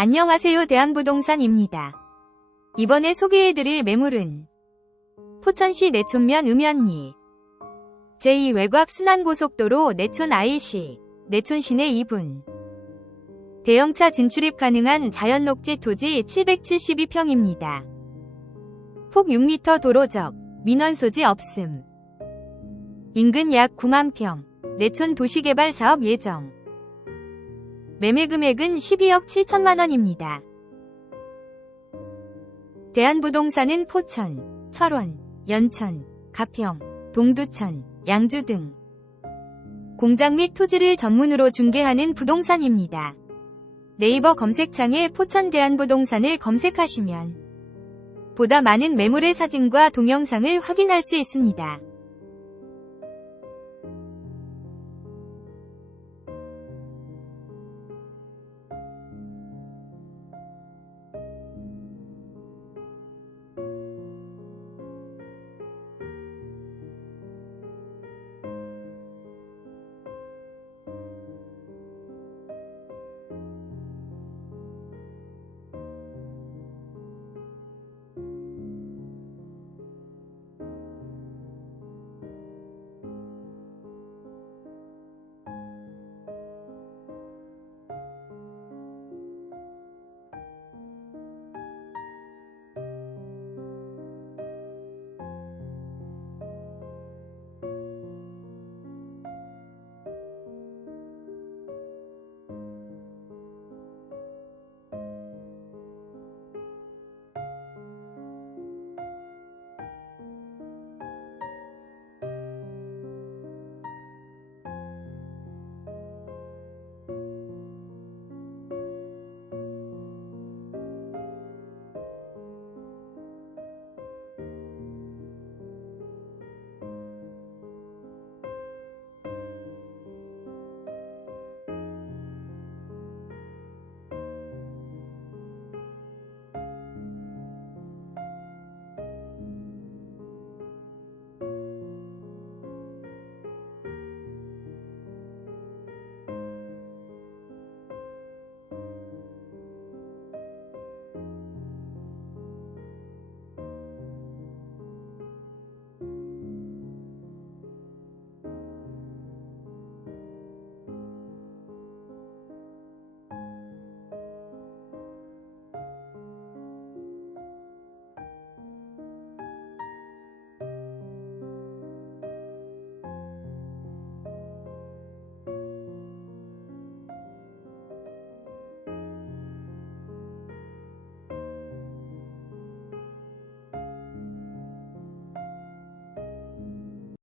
안녕하세요, 대한부동산입니다. 이번에 소개해드릴 매물은 포천시 내촌면 음현리 제2외곽 순환고속도로 내촌 IC 내촌 시내 2분 대형차 진출입 가능한 자연녹지 토지 772평입니다. 폭 6m 도로적 민원소지 없음. 인근 약 9만 평 내촌 도시개발 사업 예정. 매매 금액은 12억 7천만 원입니다. 대한부동산은 포천, 철원, 연천, 가평, 동두천, 양주 등 공장 및 토지를 전문으로 중개하는 부동산입니다. 네이버 검색창에 포천대한부동산을 검색하시면 보다 많은 매물의 사진과 동영상을 확인할 수 있습니다.